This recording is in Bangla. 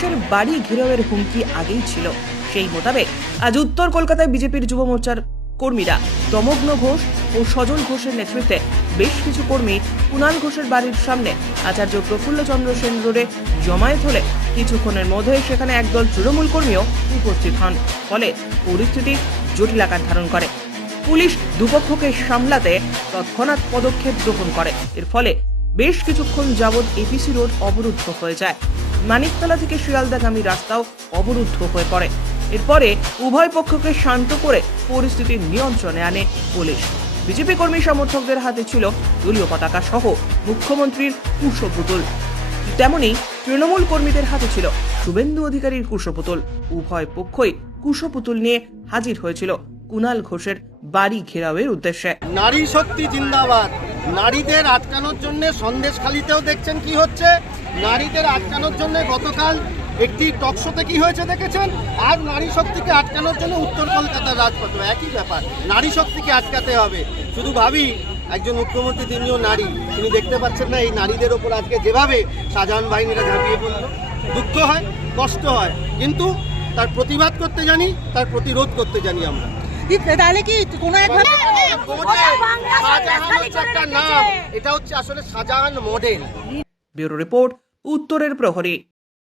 ঘোষের বাড়ি ঘেরাওয়ের হুমকি আগেই ছিল। সেই মোতাবেক আজ উত্তর কলকাতায় বিজেপির যুব মোর্চার কর্মীরা দমগ্ন ঘোষ ও সজল ঘোষের নেতৃত্বে বেশ কিছু কর্মী কুণাল ঘোষের বাড়ির সামনে আচার্য প্রফুল্লচন্দ্র সেন রোডে জমায়েত হলে কিছুক্ষণের মধ্যে সেখানে একদল তৃণমূল কর্মীও উপস্থিত হন। ফলে পরিস্থিতি জটিল আকার ধারণ করে। পুলিশ দুপক্ষকে সামলাতে তৎক্ষণাৎ পদক্ষেপ গ্রহণ করে। এর ফলে বেশ কিছুক্ষণ যাবৎ এপিসি রোড অবরুদ্ধ হয়ে যায়। মানিকতলা থেকে শিয়ালদাগামী রাস্তাও অবরুদ্ধ হয়ে পড়ে। এরপরে উভয় পক্ষকে শান্ত করে পরিস্থিতি নিয়ন্ত্রণে আনে পুলিশ। বিজেপি কর্মী সমর্থকদের হাতে ছিল দলীয় পতাকা সহ মুখ্যমন্ত্রীর কুশপুতুল। তেমনি তৃণমূল কর্মীদের হাতে ছিল শুভেন্দু অধিকারীর কুশপুতুল। উভয় পক্ষই কুশপুতুল নিয়ে হাজির হয়েছিল কুণাল ঘোষের বাড়ি ঘেরাওয়ের উদ্দেশ্যে। নারী শক্তি জিন্দাবাদ। নারীদের আটকানোর জন্য সন্দেশখালীতেও দেখছেন কি হচ্ছে। নারীদের আটকানোর জন্য গতকাল একটি টকশোতে কি হয়েছে দেখেছেন। আর নারী শক্তিকে আটকানোর জন্য উত্তর কলকাতার রাজপথে একই ব্যাপার। নারী শক্তিকে আটকাতে হবে। শুধু ভাবি একজন মুখ্যমন্ত্রী, তিনিও নারী, তিনি দেখতে পাচ্ছেন না এই নারীদের ওপর আজকে যেভাবে শাহজাহান বাহিনীরা ঝাঁপিয়ে পড়ল। দুঃখ হয়, কষ্ট হয়, কিন্তু তার প্রতিবাদ করতে জানি, তার প্রতিরোধ করতে জানি আমরা। তাহলে কি কোনো একভাবে শাহজাহান হচ্ছে একটা নাম, এটা হচ্ছে আসলে শাহজাহান মডেল। ব্যুরো রিপোর্ট, উত্তরের প্রহরী।